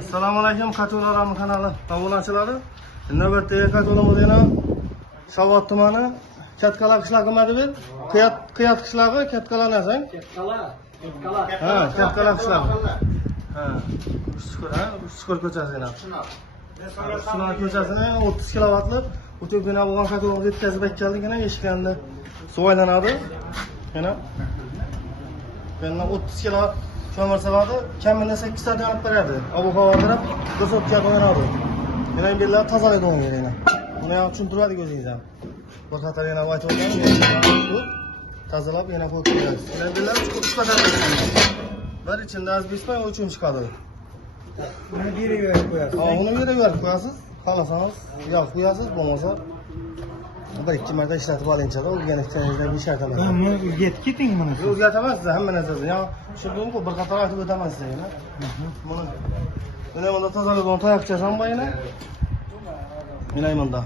Assalomu alaykum, Qato'laram kanali obunachilari. Navbatdagi qato'lamiz yana Shavot tumani Katkala qishlog'i Madibel, Qiyat qishlog'i, Katkala nasang? Ha, Katkala qishlog'i. Ha, Ushkur ko'chasida. Shuna ko'chasida 30 kilovatli o'tib bina bo'lgan qato'lamiz yetkazib keldigina eshiklarni suvaylanadi. Yana 30 kilo cho'mirsalardi, kamida 8 soat yonib beradi. Ob-havo taraf 1 soatga qo'yadi. Yana billar tozalaydi uni yana. Buni ham tushuntiradi o'zingiz ham. Bir qator yana aytib o'tganim, tozalab yana qo'yib qo'yasiz. Yana billar chiqadi. Bir ichida azbismay o'chim chiqadi. Buni berib berib qo'yasiz. Ha, uni berib berib qo'yasiz. Xolasangiz, yo'q qo'yasiz, bo'lmasa bir-ikki marta ishlatib olingchada o'rganishingizda bir shart emas. Buni o'rgatib keting buni. O'rgataman siz hamma narsani. Yo, tushundingmi? Bir qator aytib o'taman sizga. Buni bunda tozalaydigan tayoqchasi ham bor yana. Mana bunda.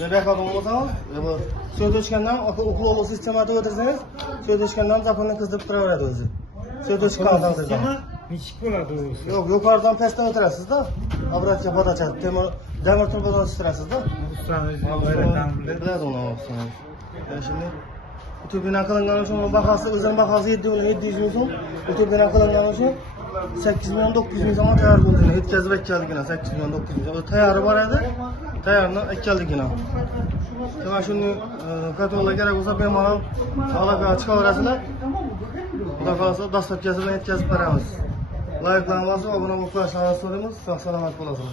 Ne bekadın olsa, bu söz düşkenden okul olursa sistemata ötürseniz, söz düşkenden zapanını kızdırıp kıraveradi özü. Söz düşkenden kızdırma. Hiç bo'ladi o'zi. Yok, yukarıdan pestten ötürəsiz da. Abratça badaçat, demir turbadan üstürəsiz da. Ustanız öğreten Biladi onu olsanız. Şimdi bu bina kılıngan için bakası, özel bakası 700 bin son. Bu bina kılıngan için 8 milyon 900 bin zaman tayar oldu. Yetkazib ekkeldik yine 8 milyon 900 bin zaman. Tayarı var edi. Tayarını ekkeldik yine. Şimdi şimdi katoğla gerek olsa ben bana alaka çıkaverəsiniz. Bu da kalırsa dastlap kesip yetkazib veremiz. Layıklanması abone olmayı, arkadaşlar, sorumuz. Sağ salamat olasınız.